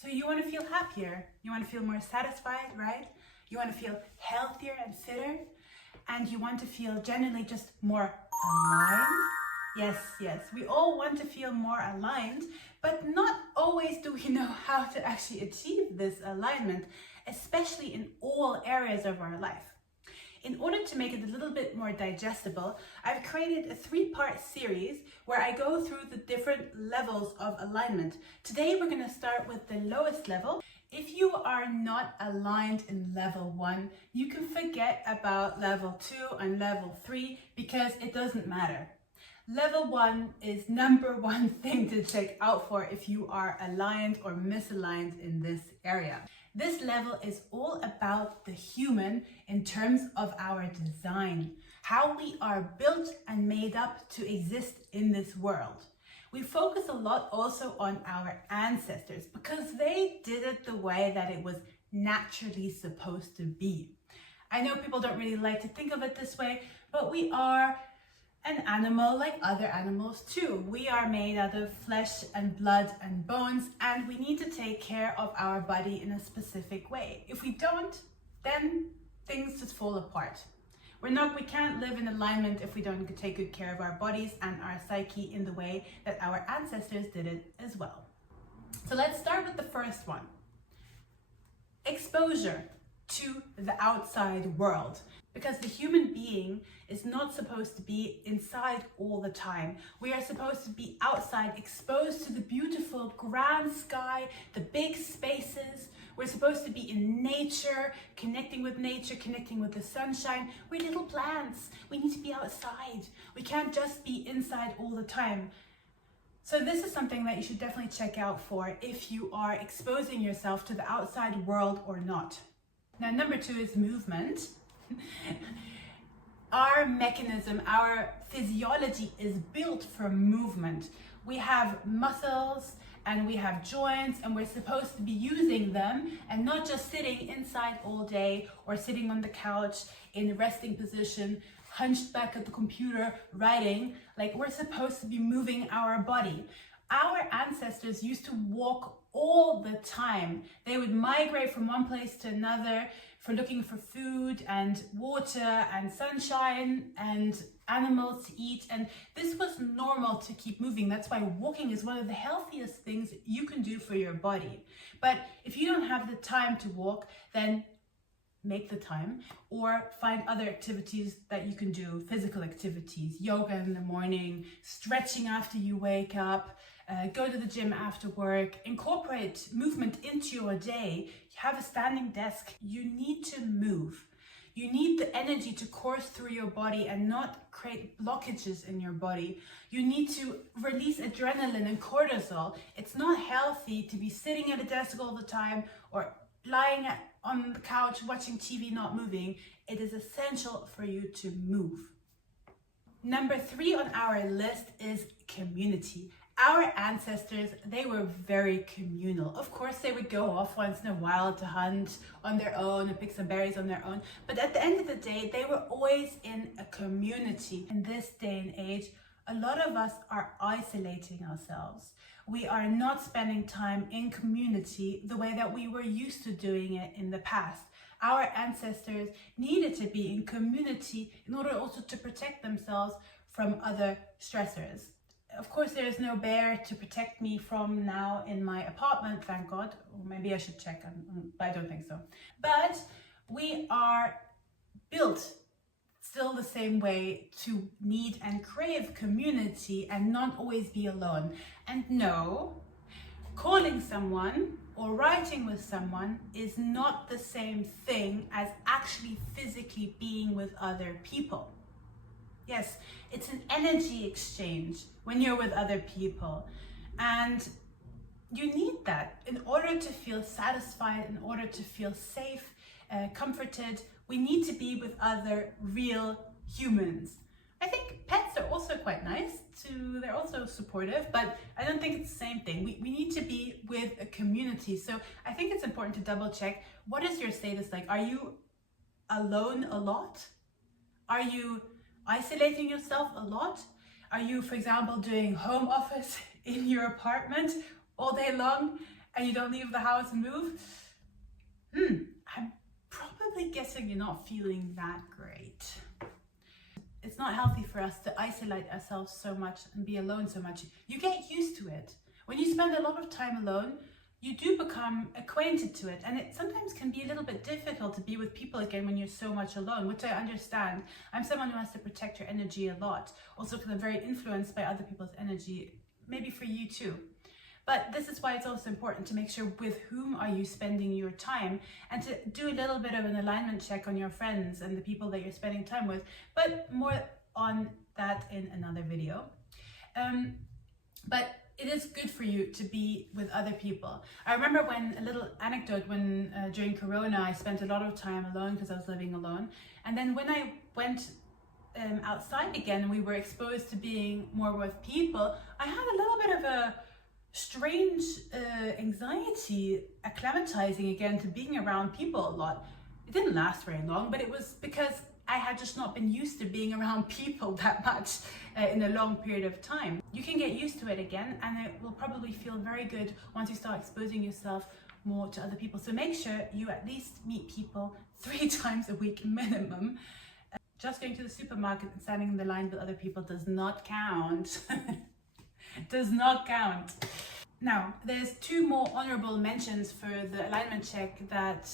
So you want to feel happier, you want to feel more satisfied, right? You want to feel healthier and fitter, and you want to feel generally just more aligned. Yes, we all want to feel more aligned, but not always do we know how to actually achieve this alignment, especially in all areas of our life. In order to make it a little bit more digestible, I've created a 3-part series where I go through the different levels of alignment. Today we're going to start with the lowest level. If you are not aligned in level 1, you can forget about level 2 and level 3 because it doesn't matter. Level 1 is number one thing to check out for if you are aligned or misaligned in this area. This level is all about the human in terms of our design, how we are built and made up to exist in this world. We focus a lot also on our ancestors because they did it the way that it was naturally supposed to be. I know people don't really like to think of it this way, but we are an animal like other animals too. We are made out of flesh and blood and bones, and we need to take care of our body in a specific way. If we don't, then things just fall apart. We can't live in alignment if we don't take good care of our bodies and our psyche in the way that our ancestors did it as well. So let's start with the first one. Exposure to the outside world. Because the human being is not supposed to be inside all the time. We are supposed to be outside, exposed to the beautiful grand sky, the big spaces. We're supposed to be in nature, connecting with the sunshine. We're little plants. We need to be outside. We can't just be inside all the time. So this is something that you should definitely check out for if you are exposing yourself to the outside world or not. Now, number 2 is movement. Our mechanism, our physiology is built for movement. We have muscles and we have joints, and we're supposed to be using them and not just sitting inside all day or sitting on the couch in a resting position, hunched back at the computer writing. Like, we're supposed to be moving our body. Our ancestors used to walk all the time. They would migrate from one place to another for looking for food and water and sunshine and animals to eat, and this was normal to keep moving. That's why walking is one of the healthiest things you can do for your body. But if you don't have the time to walk, then make the time or find other activities that you can do, physical activities, yoga in the morning, stretching after you wake up, go to the gym after work, incorporate movement into your day. Have a standing desk. You need to move. You need the energy to course through your body and not create blockages in your body. You need to release adrenaline and cortisol. It's not healthy to be sitting at a desk all the time or lying on the couch watching TV, not moving. It is essential for you to move. Number 3 on our list is community. Our ancestors, they were very communal. Of course, they would go off once in a while to hunt on their own and pick some berries on their own. But at the end of the day, they were always in a community. In this day and age, a lot of us are isolating ourselves. We are not spending time in community the way that we were used to doing it in the past. Our ancestors needed to be in community in order also to protect themselves from other stressors. Of course, there is no bear to protect me from now in my apartment, thank God. Or maybe I should check, but I don't think so. But we are built still the same way to need and crave community and not always be alone. And no, calling someone or writing with someone is not the same thing as actually physically being with other people. Yes, it's an energy exchange when you're with other people, and you need that in order to feel satisfied, in order to feel safe, comforted. We need to be with other real humans. I think pets are also quite nice too. They're also supportive, but I don't think it's the same thing. We need to be with a community. So I think it's important to double check, what is your status like? Are you alone a lot? Are you isolating yourself a lot? Are you, for example, doing home office in your apartment all day long and you don't leave the house and move, I'm probably guessing you're not feeling that great. It's not healthy for us to isolate ourselves so much and be alone so much. You get used to it. When you spend a lot of time alone, you do become acquainted to it, and it sometimes can be a little bit difficult to be with people again when you're so much alone, which I understand. I'm someone who has to protect your energy a lot, also because I'm very influenced by other people's energy, maybe for you too. But this is why it's also important to make sure with whom are you spending your time, and to do a little bit of an alignment check on your friends and the people that you're spending time with, but more on that in another video. But it is good for you to be with other people. I remember when, a little anecdote, when during Corona, I spent a lot of time alone because I was living alone. And then when I went outside again and we were exposed to being more with people, I had a little bit of a strange anxiety acclimatizing again to being around people a lot. It didn't last very long, but it was because I had just not been used to being around people that much in a long period of time. You can get used to it again, and it will probably feel very good once you start exposing yourself more to other people. So make sure you at least meet people 3 times a week minimum. Just going to the supermarket and standing in the line with other people does not count. Does not count. Now, there's 2 more honorable mentions for the alignment check that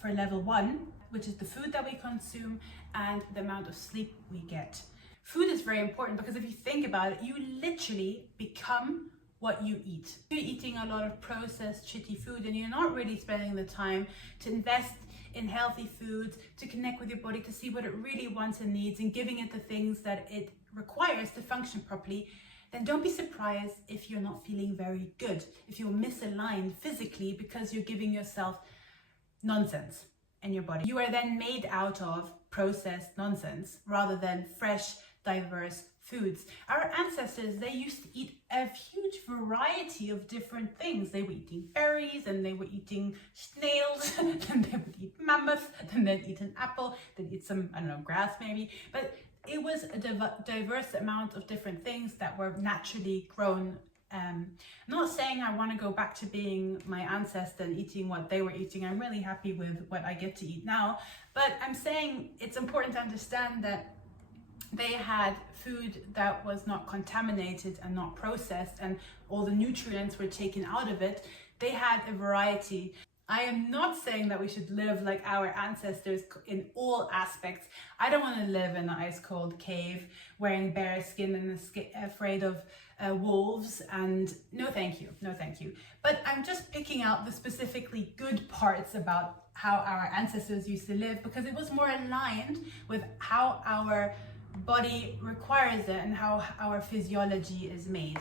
for level 1, which is the food that we consume and the amount of sleep we get. Food is very important because if you think about it, you literally become what you eat. You're eating a lot of processed, shitty food, and you're not really spending the time to invest in healthy foods, to connect with your body, to see what it really wants and needs, and giving it the things that it requires to function properly. Then don't be surprised if you're not feeling very good, if you're misaligned physically because you're giving yourself nonsense in your body. You are then made out of processed nonsense rather than fresh, diverse foods. Our ancestors, they used to eat a huge variety of different things. They were eating berries, and they were eating snails, then they would eat mammoths, then they'd eat an apple, then eat some, I don't know, grass maybe. But it was a diverse amount of different things that were naturally grown. I'm not saying I want to go back to being my ancestor and eating what they were eating. I'm really happy with what I get to eat now. But I'm saying it's important to understand that they had food that was not contaminated and not processed, and all the nutrients were taken out of it. They had a variety. I am not saying that we should live like our ancestors in all aspects. I don't want to live in an ice cold cave wearing bear skin and afraid of wolves, and no thank you, no thank you. But I'm just picking out the specifically good parts about how our ancestors used to live, because it was more aligned with how our body requires it and how our physiology is made.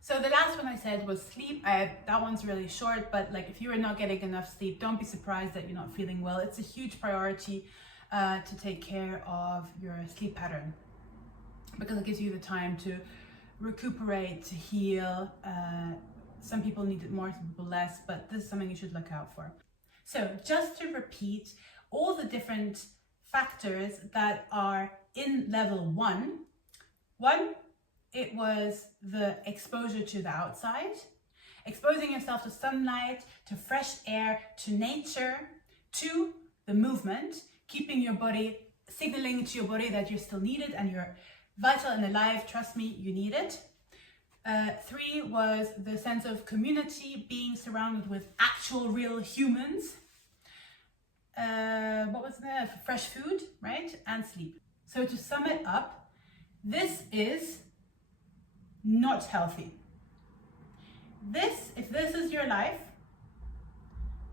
So the last one I said was sleep. That one's really short, but like if you are not getting enough sleep, don't be surprised that you're not feeling well. It's a huge priority to take care of your sleep pattern, because it gives you the time to recuperate, to heal. Some people need it more, some people less, but this is something you should look out for. So just to repeat all the different factors that are in level 1. 1, it was the exposure to the outside, exposing yourself to sunlight, to fresh air, to nature. 2, the movement, keeping your body, signaling to your body that you're still needed and you're vital and alive. Trust me, you need it. 3 was the sense of community, being surrounded with actual real humans. What was the fresh food, right? And sleep. So to sum it up, this is not healthy. If this is your life,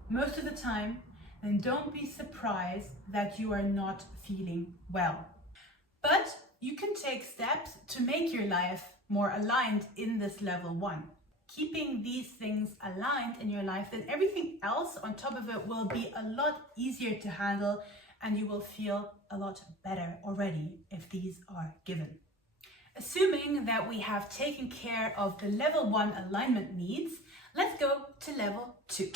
most of the time, then don't be surprised that you are not feeling well. But you can take steps to make your life more aligned in this level 1. Keeping these things aligned in your life, then everything else on top of it will be a lot easier to handle, and you will feel a lot better already if these are given. Assuming that we have taken care of the level 1 alignment needs, let's go to level 2.